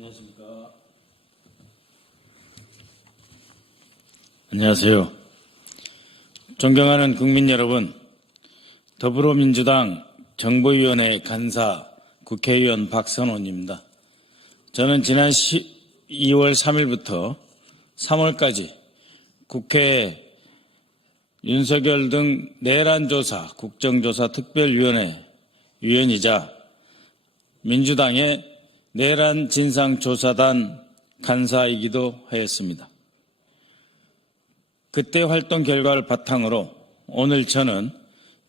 안녕하십니까. 안녕하세요. 존경하는 국민 여러분, 더불어민주당 정보위원회 간사 국회의원 박선원입니다. 저는 지난 2월 3일부터 3월까지 국회 윤석열 등 내란조사 국정조사 특별위원회 위원이자 민주당의 내란 진상조사단 간사이기도 하였습니다. 그때 활동 결과를 바탕으로 오늘 저는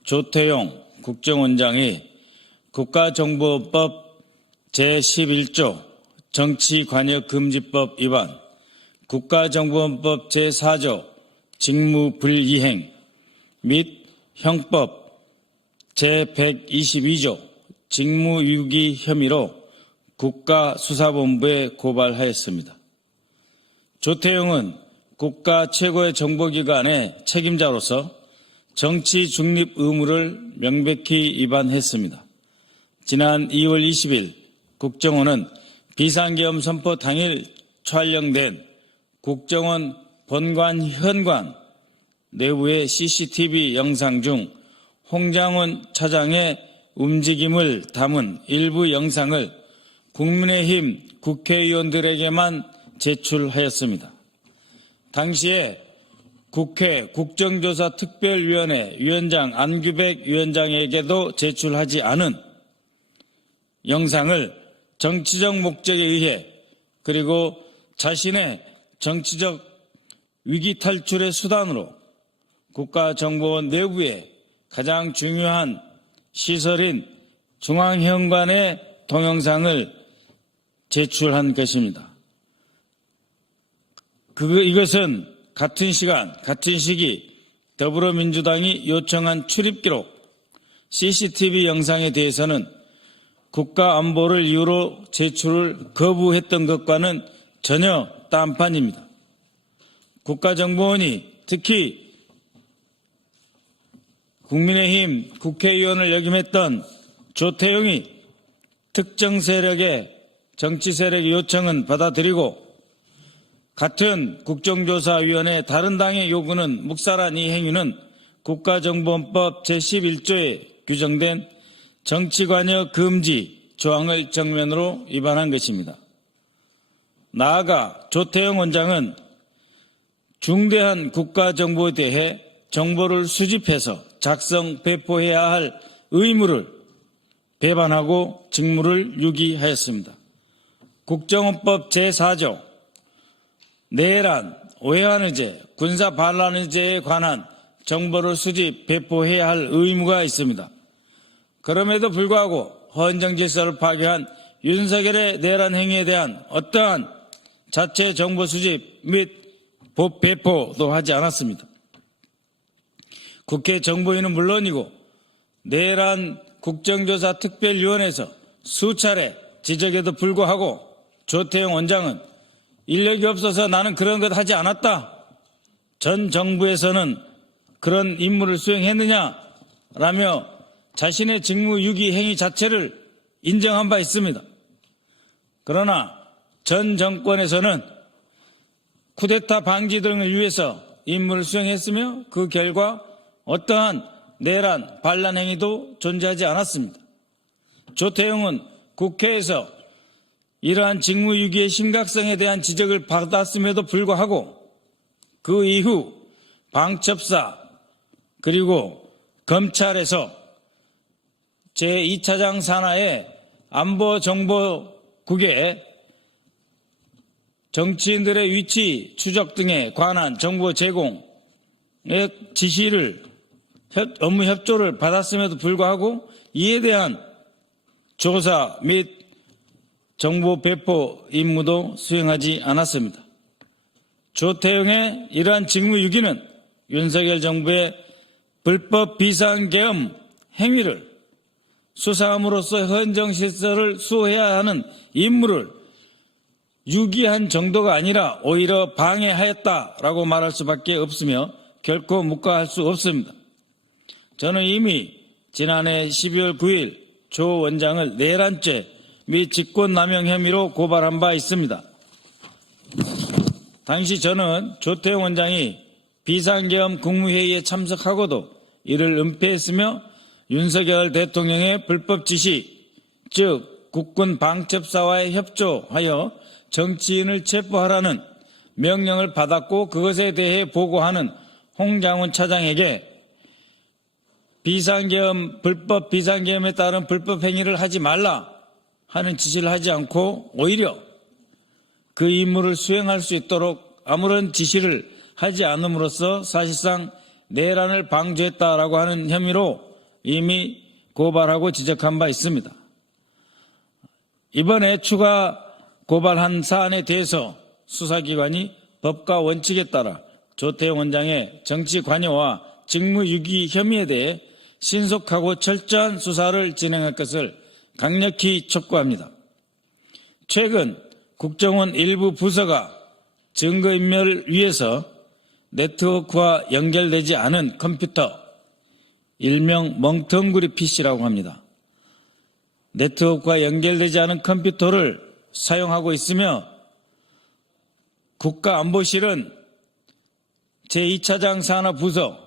조태용 국정원장이 국가정보법 제11조 정치관여금지법 위반, 국가정보원법 제4조 직무불이행 및 형법 제122조 직무유기 혐의로 국가수사본부에 고발하였습니다. 조태용은 국가 최고의 정보기관의 책임자로서 정치 중립 의무를 명백히 위반했습니다. 지난 2월 20일 국정원은 비상계엄 선포 당일 촬영된 국정원 본관 현관 내부의 CCTV 영상 중 홍장원 차장의 움직임을 담은 일부 영상을 국민의힘 국회의원들에게만 제출하였습니다. 당시에 국회 국정조사특별위원회 위원장 안규백 위원장에게도 제출하지 않은 영상을 정치적 목적에 의해 그리고 자신의 정치적 위기 탈출의 수단으로 국가정보원 내부의 가장 중요한 시설인 중앙현관의 동영상을 제출한 것입니다. 이것은 같은 시간, 같은 시기 더불어민주당이 요청한 출입기록 CCTV 영상에 대해서는 국가안보를 이유로 제출을 거부했던 것과는 전혀 딴판입니다. 국가정보원이 특히 국민의힘 국회의원을 역임했던 조태용이 특정 세력의 정치 세력의 요청은 받아들이고 같은 국정조사위원회 다른 당의 요구는 묵살한 이 행위는 국가정보원법 제11조에 규정된 정치관여 금지 조항을 정면으로 위반한 것입니다. 나아가 조태용 원장은 중대한 국가정보에 대해 정보를 수집해서 작성, 배포해야 할 의무를 배반하고 직무를 유기하였습니다. 국정원법 제4조 내란, 오해하는 죄, 군사 반란의 죄에 관한 정보를 수집, 배포해야 할 의무가 있습니다. 그럼에도 불구하고 헌정 질서를 파괴한 윤석열의 내란 행위에 대한 어떠한 자체 정보 수집 및 배포도 하지 않았습니다. 국회 정보위는 물론이고 내란 국정조사 특별위원회에서 수차례 지적에도 불구하고 조태용 원장은 인력이 없어서 나는 그런 것 하지 않았다. 전 정부에서는 그런 임무를 수행했느냐라며 자신의 직무유기 행위 자체를 인정한 바 있습니다. 그러나 전 정권에서는 쿠데타 방지 등을 위해서 임무를 수행했으며 그 결과 어떠한 내란, 반란 행위도 존재하지 않았습니다. 조태용은 국회에서 이러한 직무유기의 심각성에 대한 지적을 받았음에도 불구하고 그 이후 방첩사 그리고 검찰에서 제2차장 산하의 안보정보국에 정치인들의 위치 추적 등에 관한 정보 제공의 지시를 업무 협조를 받았음에도 불구하고 이에 대한 조사 및 정보 배포 임무도 수행하지 않았습니다. 조태용의 이러한 직무유기는 윤석열 정부의 불법 비상계엄 행위를 수사함으로써 헌정질서를 수호해야 하는 임무를 유기한 정도가 아니라 오히려 방해하였다라고 말할 수밖에 없으며 결코 묵과할 수 없습니다. 저는 이미 지난해 12월 9일 조 원장을 내란죄 및 직권남용 혐의로 고발한 바 있습니다. 당시 저는 조태용 원장이 비상계엄 국무회의에 참석하고도 이를 은폐했으며 윤석열 대통령의 불법 지시, 즉 국군 방첩사와의 협조하여 정치인을 체포하라는 명령을 받았고 그것에 대해 보고하는 홍장훈 차장에게 불법 비상계엄에 따른 불법 행위를 하지 말라 하는 지시를 하지 않고 오히려 그 임무를 수행할 수 있도록 아무런 지시를 하지 않음으로써 사실상 내란을 방조했다라고 하는 혐의로 이미 고발하고 지적한 바 있습니다. 이번에 추가 고발한 사안에 대해서 수사기관이 법과 원칙에 따라 조태용 원장의 정치 관여와 직무유기 혐의에 대해 신속하고 철저한 수사를 진행할 것을 강력히 촉구합니다. 최근 국정원 일부 부서가 증거인멸을 위해서 네트워크와 연결되지 않은 컴퓨터, 일명 멍텅구리 PC라고 합니다. 네트워크와 연결되지 않은 컴퓨터를 사용하고 있으며 국가안보실은 제2차장 산하부서,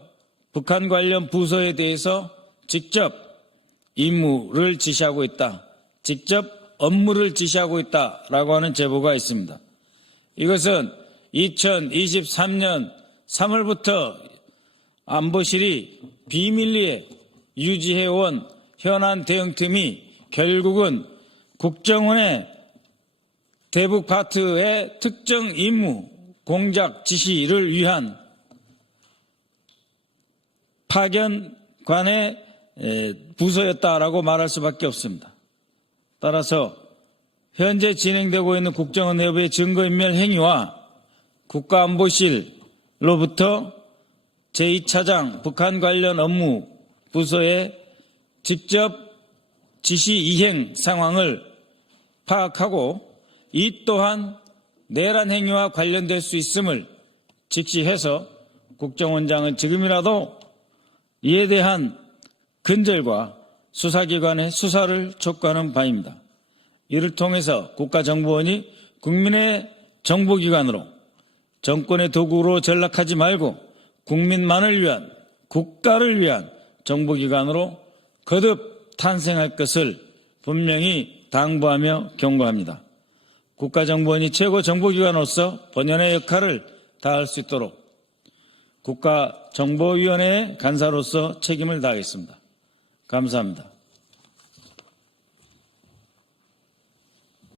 북한 관련 부서에 대해서 직접 임무를 지시하고 있다. 직접 업무를 지시하고 있다라고 하는 제보가 있습니다. 이것은 2023년 3월부터 안보실이 비밀리에 유지해온 현안 대응팀이 결국은 국정원의 대북 파트의 특정 임무 공작 지시를 위한 파견관의 부서였다라고 말할 수밖에 없습니다. 따라서 현재 진행되고 있는 국정원 내부의 증거인멸 행위와 국가안보실로부터 제2차장 북한 관련 업무 부서의 직접 지시 이행 상황을 파악하고 이 또한 내란 행위와 관련될 수 있음을 직시해서 국정원장은 지금이라도 이에 대한 근절과 수사기관의 수사를 촉구하는 바입니다. 이를 통해서 국가정보원이 국민의 정보기관으로 정권의 도구로 전락하지 말고 국민만을 위한, 국가를 위한 정보기관으로 거듭 탄생할 것을 분명히 당부하며 경고합니다. 국가정보원이 최고 정보기관으로서 본연의 역할을 다할 수 있도록 국가정보위원회의 간사로서 책임을 다하겠습니다. 감사합니다.